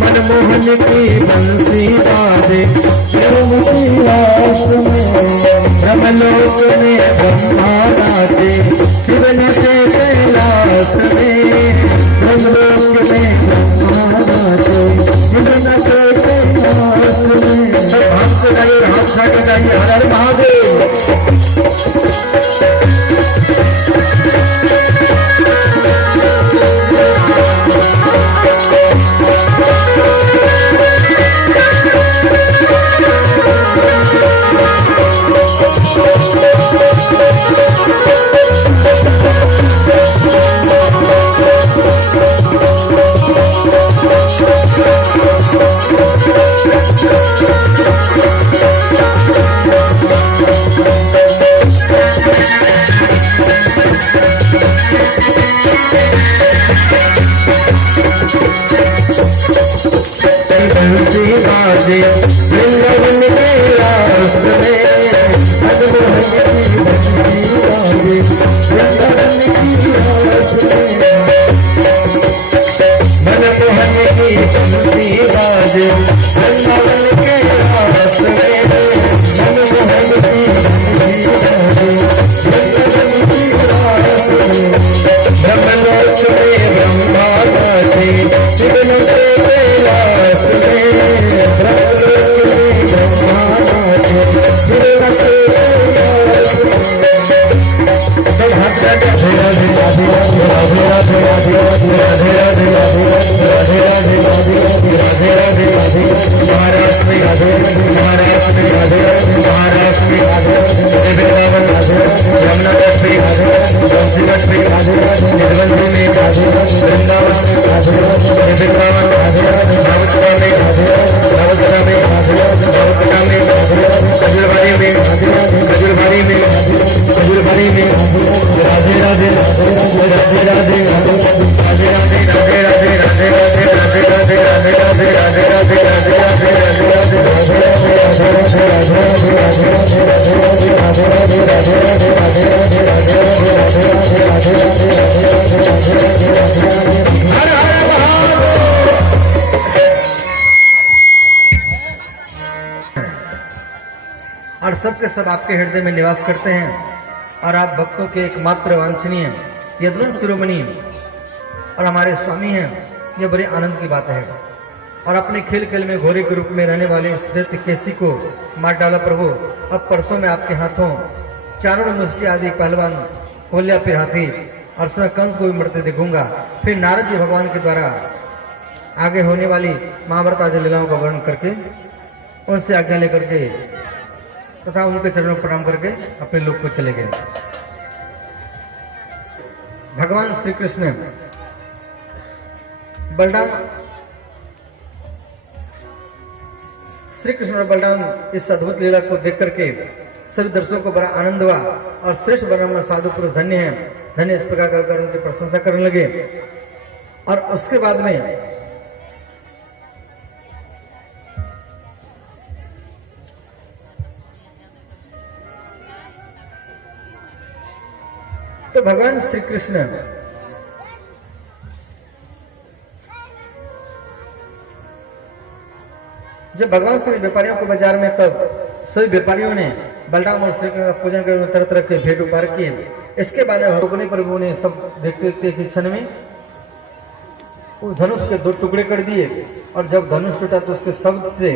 मनमोहन की बंसी बाजे ब्रह्मलोक में ब्रह्मा राजे शिवन से कैलाश में ब्रह्मलोक में ब्रह्मा राजे शिवन से कैलाश में। सब हाथ से गाइए, हाथ उठा के गाइए, हर हर महादेव। बाजे वृंदावन के रास में मनमोहन की बंसी बाजे वृंदावन की रास में मनमोहन की बंसी बाजे वृंदावन के रास में मनमोहन की बंसी बाजे वृंदावन की रास में ब्रह्मलोक में ब्रह्मा राजे शिवन से कैलाश में सब हाथ राधे राधे राधे राधे राधे राधे राधे राधे राधे राधे राधे राधे राधे महाराष्ट्र में राधे महाराष्ट्र में राधे महाराष्ट्र में राधे वृंदावन राधे यमुनागढ़ में राधे बंसीगढ़ में राधे निर्बंधी में राधे वृंदावन में राधे वृंदावन राधे भावतका में राधे भावतका में राधे भावतका में राधे खजूरबाड़ी में राधे खजूरबाड़ी में खजूरबाड़ी में राधे राधे राधे राधे राधे राधे राधे राधे राधे राधे राधे राधे राधे राधे राधे राधे और सबके सब आपके हृदय में निवास करते हैं और आप भक्तों के एकमात्र वांछनीय यदुवंश शिरोमणि और हमारे स्वामी हैं। ये बड़े आनंद की बात है। और अपने खेल खेल में घोड़े के रूप में रहने वाले इस दैत्य केसी को मार डाला प्रभु। अब परसों में आपके हाथों चारों मुष्टि आदि पहलवान कोल्या फिर हाथी और स्वयं कंस को भी मरते देखूंगा। फिर नारद जी भगवान के द्वारा आगे होने वाली महाभारत आदि लीलाओं का वर्णन करके उनसे आज्ञा लेकर के तथा उनके चरणों प्रणाम करके अपने लोक को चले गए। भगवान श्री कृष्ण बलराम श्री कृष्ण और बलराम इस अद्भुत लीला को देख करके सभी दर्शकों को बड़ा आनंद हुआ और श्रेष्ठ ब्राह्मण साधु पुरुष धन्य हैं, धन्य इस प्रकार कहकर उनकी प्रशंसा करने लगे। और उसके बाद में तो भगवान श्री कृष्ण जब भगवान श्री व्यापारियों को बाजार में, तब सभी व्यापारियों ने बलराम और श्री कृष्ण का पूजन कर तरह तरह के भेंट उपहार किए। इसके बाद भगवान प्रभु ने सब देखते देखते कि क्षण में उस धनुष के 2 टुकड़े कर दिए और जब धनुष टूटा तो उसके शब्द से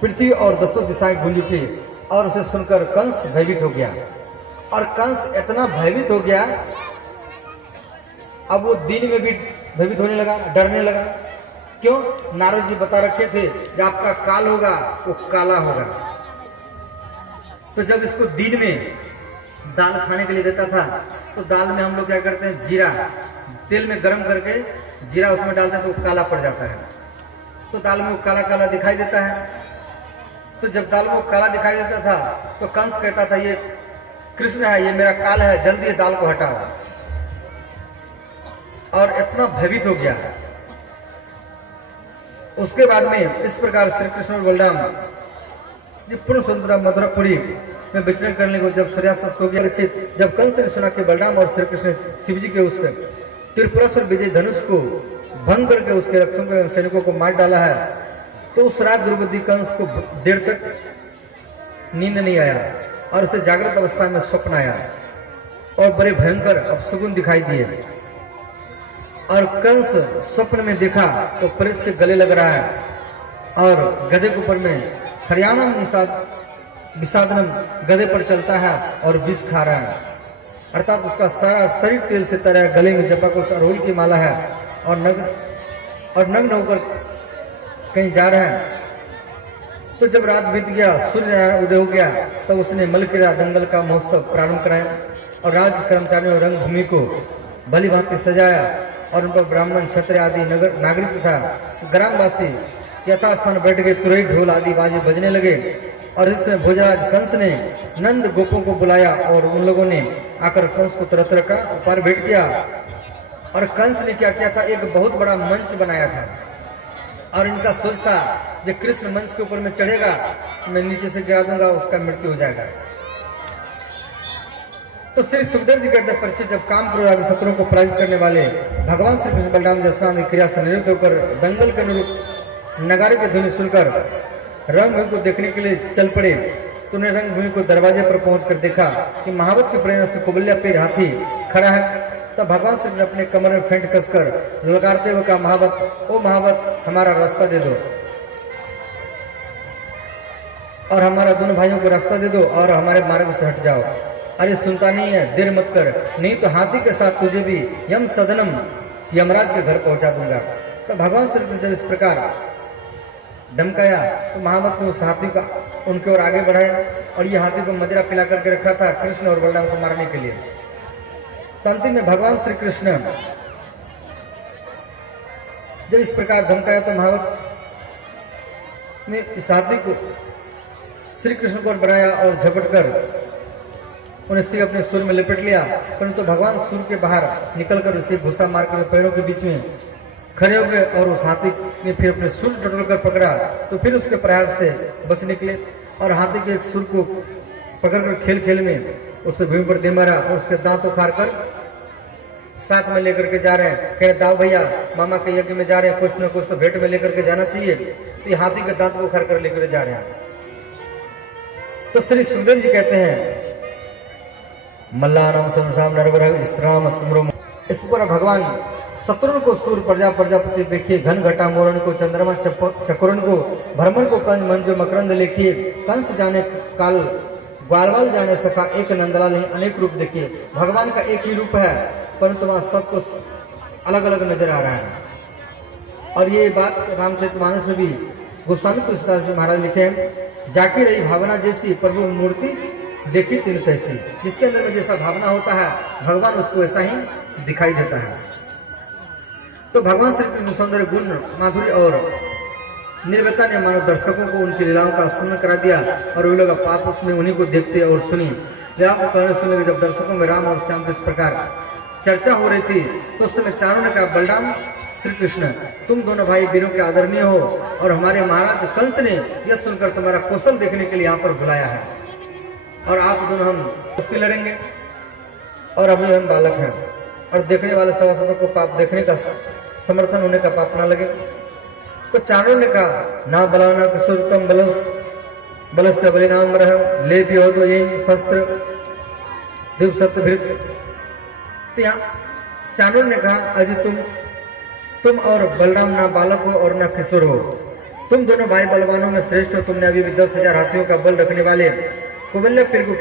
पृथ्वी और 10 दिशाएं गूंज उठी और उसे सुनकर कंस भयभीत हो गया। और कंस इतना भयभीत हो गया, अब वो दिन में भी भयभीत होने लगा, डरने लगा। क्यों? नारद जी बता रखे थे कि आपका काल होगा वो काला होगा। तो जब इसको दिन में दाल खाने के लिए देता था तो दाल में हम लोग क्या करते हैं, जीरा तेल में गर्म करके जीरा उसमें डालते हैं तो वो काला पड़ जाता है, तो दाल में वो काला काला दिखाई देता है। तो जब दाल में वो काला दिखाई देता था तो कंस कहता था ये कृष्ण है, ये मेरा काल है, जल्दी ये दाल को हटाओ। और इतना भयभीत हो गया। उसके बाद में इस प्रकार श्री कृष्ण और बलराम पूर्ण सुंदरा मथुरापुरी में विचरण करने को जब सूर्यास्त हो गया, जब कंस ने सुना कि बलराम और श्री कृष्ण शिव जी के उस त्रिपुरासुर विजय धनुष को भंग करके उसके रक्षकों एवं सैनिकों को मार डाला है, तो उस रात द्रौपदी कंस को देर तक नींद नहीं आया और उसे जागृत अवस्था में स्वप्न आया और बड़े भयंकर अपशकुन दिखाई दिए। और कंस स्वप्न में देखा तो प्रेत से गले लग रहा है और गधे के ऊपर में हरियाणा विषादनम गधे पर चलता है और विष खा रहा है, अर्थात उसका सारा शरीर तेल से तरा है, गले में जपा उस अड़हुल की माला है और नग्न होकर कहीं जा रहा है। तो जब रात बीत गया, सूर्य उदय हो गया, तब उसने मलकिरा दंगल का महोत्सव प्रारंभ कराया और राज्य कर्मचारियों रंगभूमि को भली भांति सजाया और उन पर ब्राह्मण क्षत्रिय आदि नागरिक तथा ग्रामवासी यथास्थान बैठ गए, तुरई ढोल आदि बाजे बजने लगे। और इसमें भोजराज कंस ने नंद गोपों को बुलाया और उन लोगों ने आकर कंस को तरह तरह का उपहार भेंट किया। और कंस ने क्या किया था, एक बहुत बड़ा मंच बनाया था और इनका सोच था जो कृष्ण मंच के ऊपर में चढ़ेगा मैं नीचे से गिरा दूंगा, उसका मृत्यु हो जाएगा। तो श्री सुखदेव जी कहते परिचित जब काम क्रोध आदि शत्रुओं को पराजित करने वाले भगवान श्री कृष्ण बलराम जसरान क्रिया से निवृत्त होकर दंगल के अनुरूप नगारे की ध्वनि सुनकर रंगभूमि को देखने के लिए चल पड़े। तो उन्हें रंगभूमि को दरवाजे पर पहुंचकर देखा कि महावत की प्रेरणा से कुबल्या पे हाथी खड़ा है। तब भगवान श्री कृष्ण अपने कमर में फेंट कसकर ललकारते हुए कहा, महावत, ओ महावत, हमारा रास्ता दे दो और हमारा दोनों भाइयों को रास्ता दे दो और हमारे मार्ग से हट जाओ। अरे सुनता नहीं है, देर मत कर, नहीं तो हाथी के साथ तुझे भी यम सदनम यमराज के घर पहुंचा दूंगा। तो भगवान श्री कृष्ण जब इस प्रकार धमकाया तो महावत ने उस हाथी का उनके ओर आगे बढ़ाया और ये हाथी को मदिरा पिला करके रखा था कृष्ण और बलराम को मारने के लिए। तो अंतिम में भगवान श्री कृष्ण जब इस प्रकार धमकाया तो महावत ने इस हाथी को श्री कृष्ण को बनाया और झपट कर उन्हें सिंह अपने सूर में लपेट लिया, परंतु भगवान सूर के बाहर निकलकर उसे घुसा मारकर पैरों के बीच में खड़े हो गए और उस हाथी ने फिर अपने सूर टटोल कर पकड़ा तो फिर उसके प्रहार से बच निकले और हाथी के एक सूर को पकड़कर खेल खेल में उससे भूमि पर दे मारा और उसके दांत उखाड़ कर साथ में लेकर के जा रहे हैं। कह रहे, दाऊ भैया, मामा के यज्ञ में जा रहे हैं, कुछ न कुछ तो भेंट में लेकर के जाना चाहिए। तो ये हाथी के दांत को उखाड़ कर लेकर जा रहे हैं। तो श्री सुखदेव जी कहते हैं, मल्लानाम संसाम नरवर स्त्राम स्मृम। इस पर भगवान शत्रुन को सूर प्रजापति देखिए, घन घटा मोरन को चंद्रमा चकोरन को भ्रमर को कंज मंजो मकरंद लेखिए, कंस जाने काल ग्वालवाल जाने सका एक नंदलाल नहीं अनेक रूप देखिए। भगवान का एक ही रूप है परंतु वहां सब कुछ अलग अलग नजर आ रहा है। और ये बात रामचरितमानस में भी गोस्वामी तुलसीदास जी महाराज लिखे हैं, जाकी रही भावना जैसी प्रभु मूर्ति देखी तीन तैसी। जिसके अंदर में जैसा भावना होता है भगवान उसको ऐसा ही दिखाई देता है। तो भगवान श्री कृष्ण सौंदर्य गुण माधुर्य और निर्भयता ने मानव दर्शकों को उनकी लीलाओं का स्मरण करा दिया और वे लोग आपस में उन्हीं को देखते और सुनी लीलाओं को कहने सुनने लगे। जब दर्शकों में राम और श्याम इस प्रकार चर्चा हो रही थी तो उस समय चारों ने कहा, बलराम श्री कृष्ण, तुम दोनों भाई वीरों के आदरणीय हो और हमारे महाराज कंस ने यह सुनकर तुम्हारा कौशल देखने के लिए यहाँ पर बुलाया है और आप दोनों हम कुश्ती लड़ेंगे और अभी हम बालक हैं और देखने वाले सभासदों को पाप देखने का समर्थन होने का पाप ना लगे। तो चारों ने कहा, ना बलाना किशोरतम बलस्य बलिनाम रह ले भी हो तो ये शस्त्र दिव सत्यभृत। तो यहाँ चारों ने कहा, अजी तुम तुम और बलराम ना बालक हो और ना किशोर हो, तुम दोनों भाई बलवानों में श्रेष्ठ हो। तुमने अभी भी 10,000 हाथियों का बल रखने वाले कुबेल्य पीर को